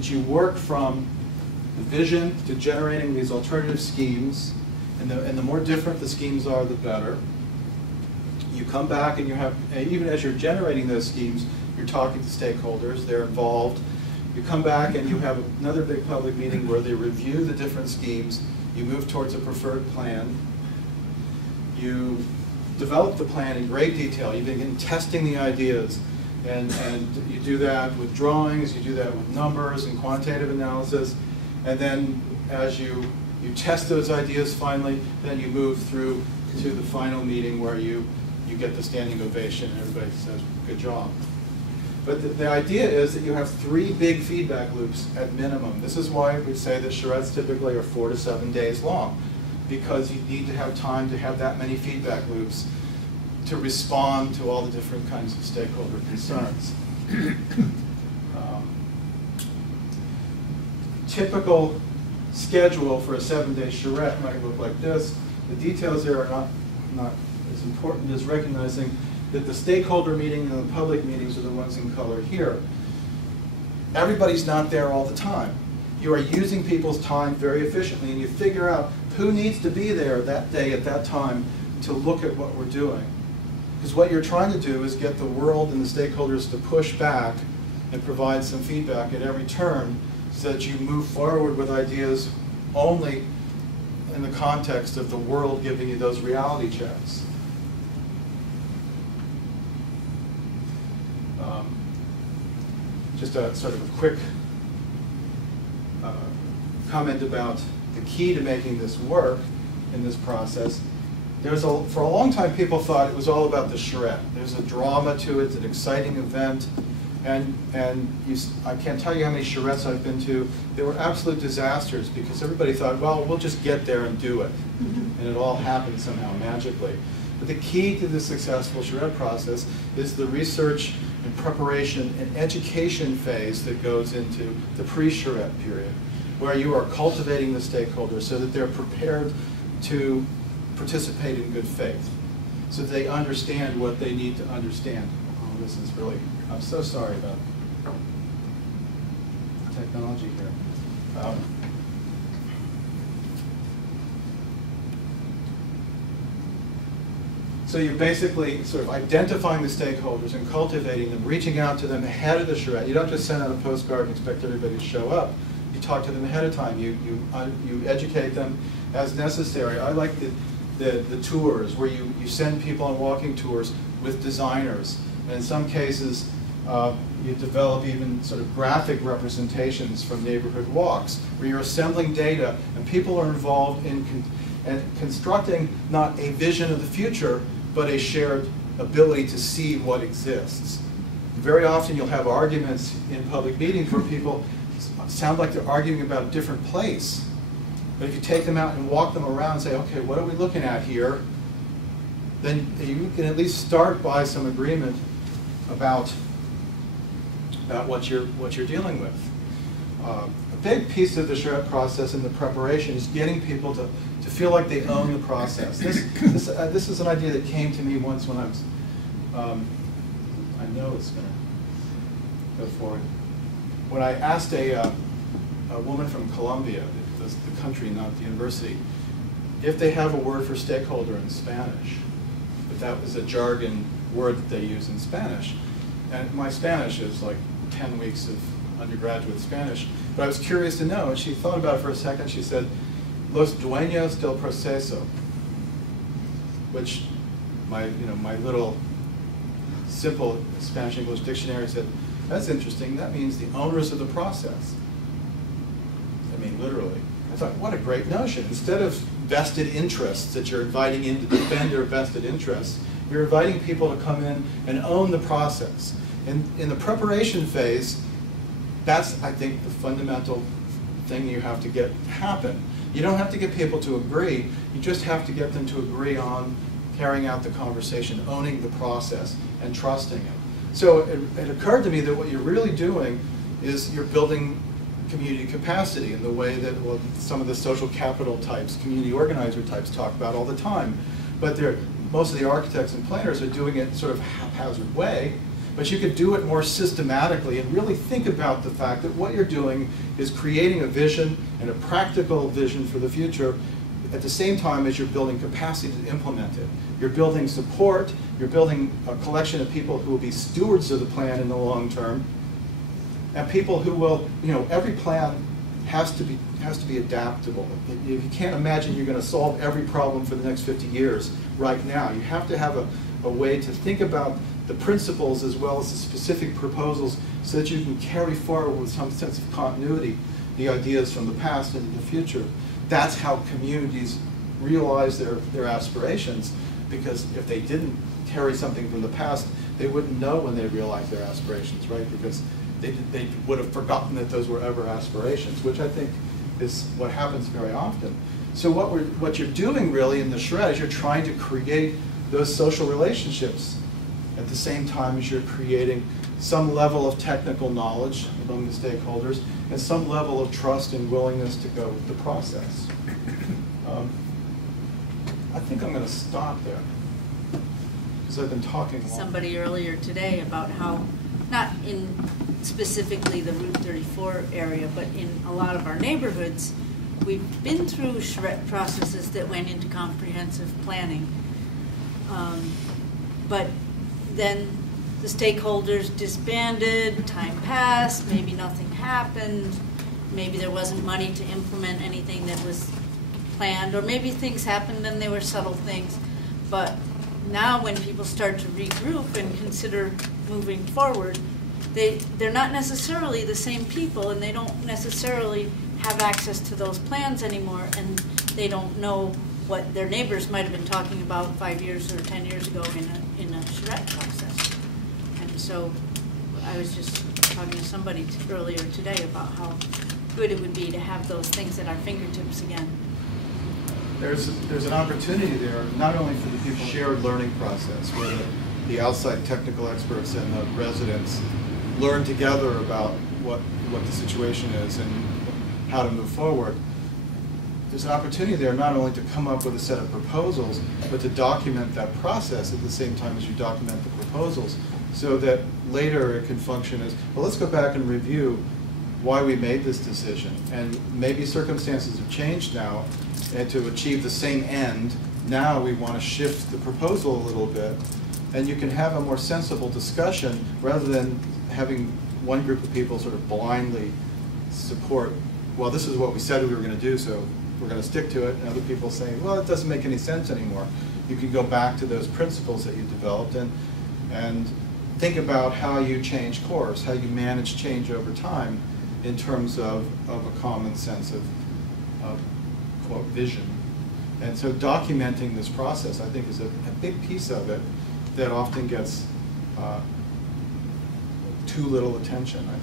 that you work from the vision to generating these alternative schemes, and the more different the schemes are, the better. You come back and you have, even as you're generating those schemes, you're talking to stakeholders, they're involved. You come back and you have another big public meeting where they review the different schemes. You move towards a preferred plan. You develop the plan in great detail. You begin testing the ideas. And you do that with drawings, you do that with numbers and quantitative analysis. And then as you test those ideas finally, then you move through to the final meeting where you get the standing ovation and everybody says, good job. But the idea is that you have 3 big feedback loops at minimum. This is why we say that charrettes typically are 4 to 7 days long, because you need to have time to have that many feedback loops to respond to all the different kinds of stakeholder concerns. Typical schedule for a 7-day charrette might look like this. The details there are not as important as recognizing that the stakeholder meeting and the public meetings are the ones in color here. Everybody's not there all the time. You are using people's time very efficiently, and you figure out who needs to be there that day at that time to look at what we're doing. Because what you're trying to do is get the world and the stakeholders to push back and provide some feedback at every turn so that you move forward with ideas only in the context of the world giving you those reality checks. Just a sort of a quick comment about the key to making this work in this process. For a long time, people thought it was all about the charrette. There's a drama to it, it's an exciting event, and I can't tell you how many charrettes I've been to. They were absolute disasters because everybody thought, well, we'll just get there and do it, and it all happened somehow magically. But the key to the successful charrette process is the research and preparation and education phase that goes into the pre-charrette period, where you are cultivating the stakeholders so that they're prepared to participate in good faith, so that they understand what they need to understand. Oh, this is really, I'm so sorry about technology here. So you're basically sort of identifying the stakeholders and cultivating them, reaching out to them ahead of the charrette. You don't just send out a postcard and expect everybody to show up. You talk to them ahead of time. You educate them as necessary. I like the tours where you send people on walking tours with designers. And in some cases, you develop even sort of graphic representations from neighborhood walks where you're assembling data and people are involved in constructing not a vision of the future, but a shared ability to see what exists. Very often you'll have arguments in public meetings where people sound like they're arguing about a different place. But if you take them out and walk them around and say, okay, what are we looking at here? Then you can at least start by some agreement about what you're dealing with. A big piece of the charrette process in the preparation is getting people to feel like they own the process. This is an idea that came to me once when I was, I know it's going to go forward. When I asked a woman from Colombia, the country, not the university, if they have a word for stakeholder in Spanish, but that was a jargon word that they use in Spanish. And my Spanish is like 10 weeks of undergraduate Spanish, but I was curious to know, and she thought about it for a second. She said, "Los dueños del proceso," which my little simple Spanish-English dictionary said, that's interesting, that means the owners of the process. I mean, literally. I thought, what a great notion. Instead of vested interests that you're inviting in to defend their vested interests, you're inviting people to come in and own the process. And in the preparation phase, that's, I think, the fundamental thing you have to get happen. You don't have to get people to agree, you just have to get them to agree on carrying out the conversation, owning the process, and trusting it. So it occurred to me that what you're really doing is you're building community capacity in the way that some of the social capital types, community organizer types talk about all the time. But most of the architects and planners are doing it sort of haphazard way, but you could do it more systematically and really think about the fact that what you're doing is creating a vision and a practical vision for the future at the same time as you're building capacity to implement it. You're building support, you're building a collection of people who will be stewards of the plan in the long term, and people who will, every plan has to be adaptable. You can't imagine you're going to solve every problem for the next 50 years right now. You have to have a way to think about the principles as well as the specific proposals so that you can carry forward with some sense of continuity the ideas from the past into the future. That's how communities realize their aspirations, because if they didn't carry something from the past, they wouldn't know when they realized their aspirations, right? Because they would have forgotten that those were ever aspirations, which I think is what happens very often. So what you're doing really in the shred is you're trying to create those social relationships at the same time as you're creating some level of technical knowledge among the stakeholders and some level of trust and willingness to go with the process. I think I'm going to stop there because I've been talking long. Somebody earlier today about how, not in specifically the Route 34 area, but in a lot of our neighborhoods, we've been through charrette processes that went into comprehensive planning. But then the stakeholders disbanded, time passed, maybe nothing happened, maybe there wasn't money to implement anything that was planned, or maybe things happened and they were subtle things. But now when people start to regroup and consider moving forward, they're not necessarily the same people, and they don't necessarily have access to those plans anymore, and they don't know what their neighbors might have been talking about 5 years or 10 years ago in a charrette process. And so I was just talking to somebody earlier today about how good it would be to have those things at our fingertips again. There's an opportunity there, not only for the people shared learning process, where the outside technical experts and the residents learn together about what the situation is and how to move forward. There's an opportunity there not only to come up with a set of proposals, but to document that process at the same time as you document the proposals, so that later it can function as, well, let's go back and review why we made this decision. And maybe circumstances have changed now, and to achieve the same end, now we want to shift the proposal a little bit. And you can have a more sensible discussion rather than having one group of people sort of blindly support, well, this is what we said we were going to do, so we're going to stick to it, and other people saying, well, it doesn't make any sense anymore. You can go back to those principles that you developed and think about how you change course, how you manage change over time in terms of a common sense of quote, vision. And so documenting this process, I think, is a big piece of it that often gets too little attention, I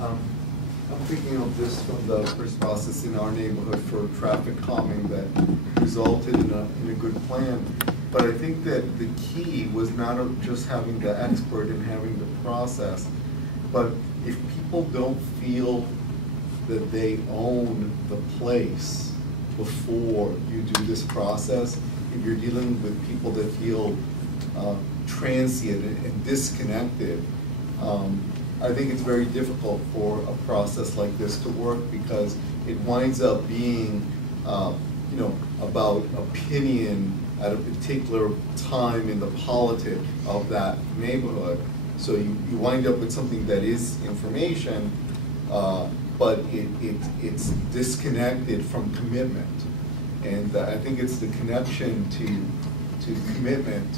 think. I'm thinking of this from the first process in our neighborhood for traffic calming that resulted in a good plan. But I think that the key was not just having the expert and having the process, but if people don't feel that they own the place before you do this process, if you're dealing with people that feel transient and disconnected, I think it's very difficult for a process like this to work, because it winds up being, about opinion at a particular time in the politic of that neighborhood. So you wind up with something that is information, but it's disconnected from commitment. And I think it's the connection to commitment,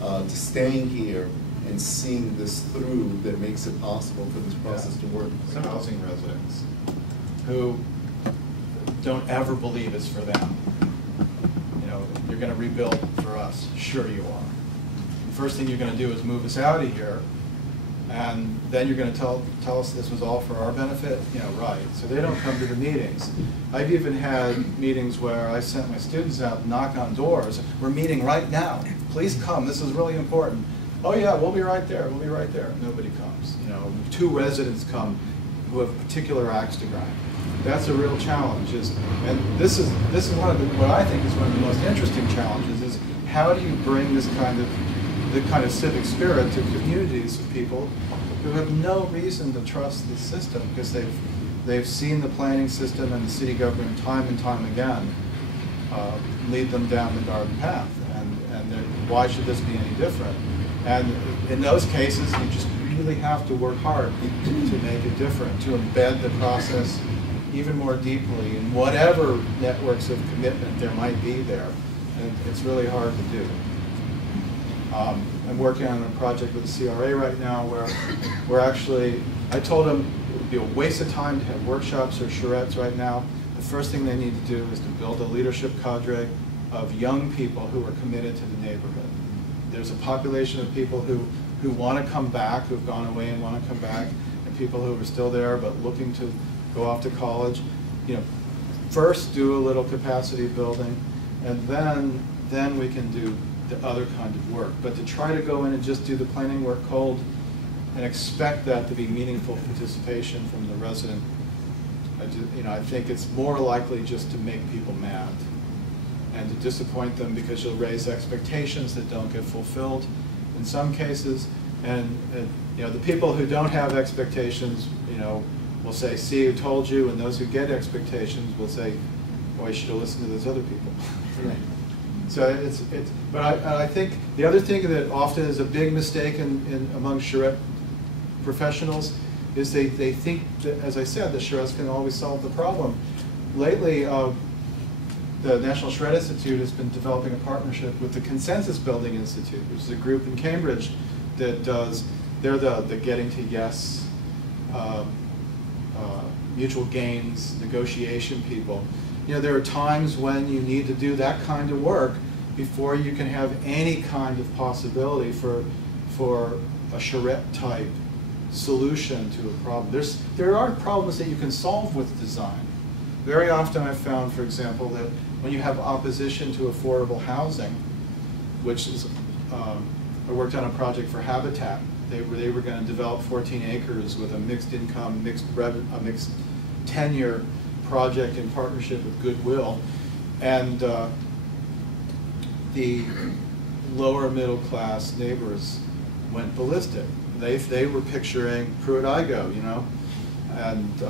to staying here and seeing this through that makes it possible for this process to work. Some housing residents who don't ever believe it's for them. You're going to rebuild for us. Sure you are. The first thing you're going to do is move us out of here, and then you're going to tell us this was all for our benefit? Right. So they don't come to the meetings. I've even had meetings where I sent my students out and knock on doors. We're meeting right now. Please come. This is really important. Oh yeah, we'll be right there. We'll be right there. Nobody comes. 2 residents come who have particular axe to grind. That's a real challenge. And this is one of what I think is one of the most interesting challenges, is how do you bring this kind of the kind of civic spirit to communities of people who have no reason to trust the system because they've seen the planning system and the city government time and time again lead them down the garden path. And why should this be any different? And in those cases, you just really have to work hard to make it different, to embed the process even more deeply in whatever networks of commitment there might be there. And it's really hard to do. I'm working on a project with the CRA right now where we're actually, I told them it would be a waste of time to have workshops or charrettes right now. The first thing they need to do is to build a leadership cadre of young people who are committed to the neighborhood. There's a population of people who want to come back, who've gone away and want to come back, and people who are still there but looking to go off to college. You know, first do a little capacity building, and then we can do the other kind of work. But to try to go in and just do the planning work cold and expect that to be meaningful participation from the resident, I think it's more likely just to make people mad and to disappoint them because you'll raise expectations that don't get fulfilled in some cases. And the people who don't have expectations, will say, "See, who told you," and those who get expectations will say, "Well, you should have listened to those other people." So but I think the other thing that often is a big mistake among charrette professionals is they think that, as I said, the charrettes can always solve the problem. Lately, the National Charrette Institute has been developing a partnership with the Consensus Building Institute, which is a group in Cambridge that they're the getting to yes, mutual gains, negotiation people. There are times when you need to do that kind of work before you can have any kind of possibility for a charrette type solution to a problem. There are problems that you can solve with design. Very often I've found, for example, that when you have opposition to affordable housing, which is, I worked on a project for Habitat. They were going to develop 14 acres with a mixed income, mixed tenure project in partnership with Goodwill, and the lower middle class neighbors went ballistic. They were picturing Pruitt-Igoe, and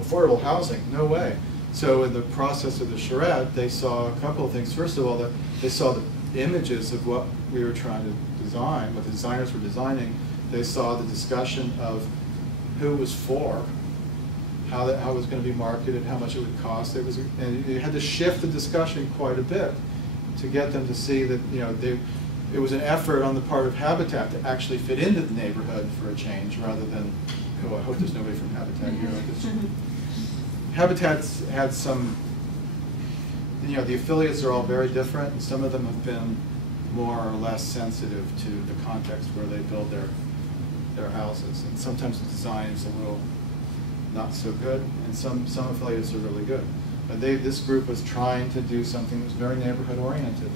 affordable housing, no way. So in the process of the charrette, they saw a couple of things. First of all, they saw the images of what we were trying to design, what the designers were designing. They saw the discussion of who was for, how it was going to be marketed, how much it would cost. And you had to shift the discussion quite a bit to get them to see that it was an effort on the part of Habitat to actually fit into the neighborhood for a change, rather than, oh, I hope there's nobody from Habitat here. Habitat's had some, the affiliates are all very different, and some of them have been more or less sensitive to the context where they build their houses. And sometimes the design is a little not so good, and some affiliates are really good. But this group was trying to do something that was very neighborhood oriented.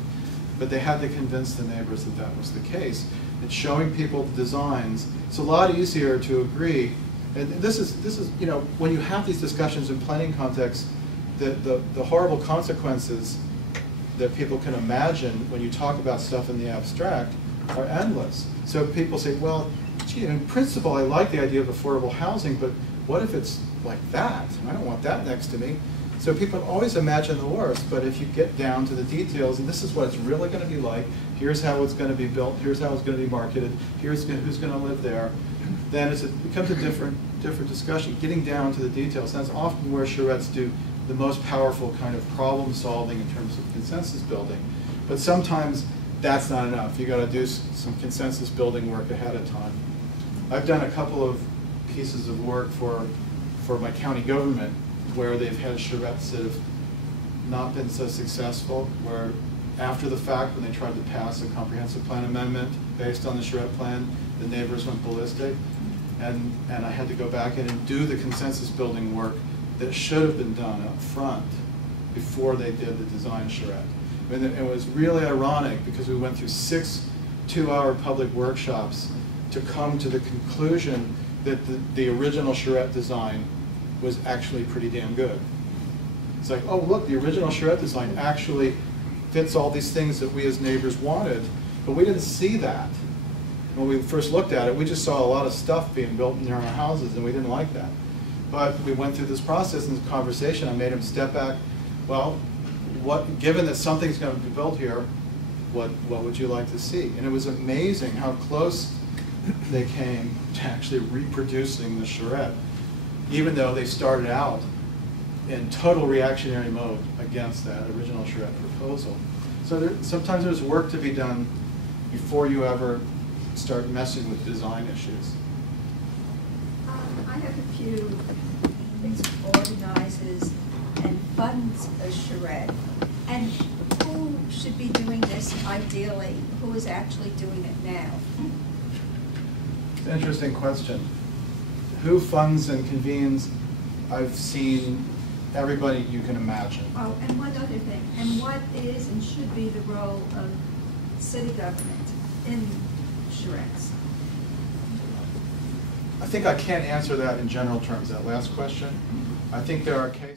But they had to convince the neighbors that that was the case. And showing people the designs, it's a lot easier to agree. And this is when you have these discussions in planning context, the horrible consequences that people can imagine when you talk about stuff in the abstract are endless. So people say, well, gee, in principle, I like the idea of affordable housing, but what if it's like that? I don't want that next to me. So people always imagine the worst, but if you get down to the details, and this is what it's really going to be like, here's how it's going to be built, here's how it's going to be marketed, who's going to live there, then it becomes a different discussion, getting down to the details. And that's often where charrettes do the most powerful kind of problem solving in terms of consensus building. But sometimes that's not enough. You got to do some consensus building work ahead of time. I've done a couple of pieces of work for my county government where they've had charrettes that have not been so successful, where after the fact, when they tried to pass a comprehensive plan amendment based on the charrette plan, the neighbors went ballistic, and I had to go back in and do the consensus building work that should have been done up front before they did the design charrette. I mean, it was really ironic because we went through 6 two-hour public workshops to come to the conclusion that the original charrette design was actually pretty damn good. It's like, oh look, the original charrette design actually fits all these things that we as neighbors wanted, But we didn't see that. When we first looked at it, we just saw a lot of stuff being built near our houses, and we didn't like that. But we went through this process and this conversation. I made him step back. Well, given that something's going to be built here, what would you like to see? And it was amazing how close they came to actually reproducing the charrette, even though they started out in total reactionary mode against that original charrette proposal. So sometimes there's work to be done before you ever start messing with design issues. I have a few things organizes and funds a charrette. And who should be doing this ideally? Who is actually doing it now? It's an interesting question. Who funds and convenes? I've seen everybody you can imagine. Oh, and one other thing. And what is and should be the role of city government in charrettes? I think I can't answer that in general terms, that last question. I think there are cases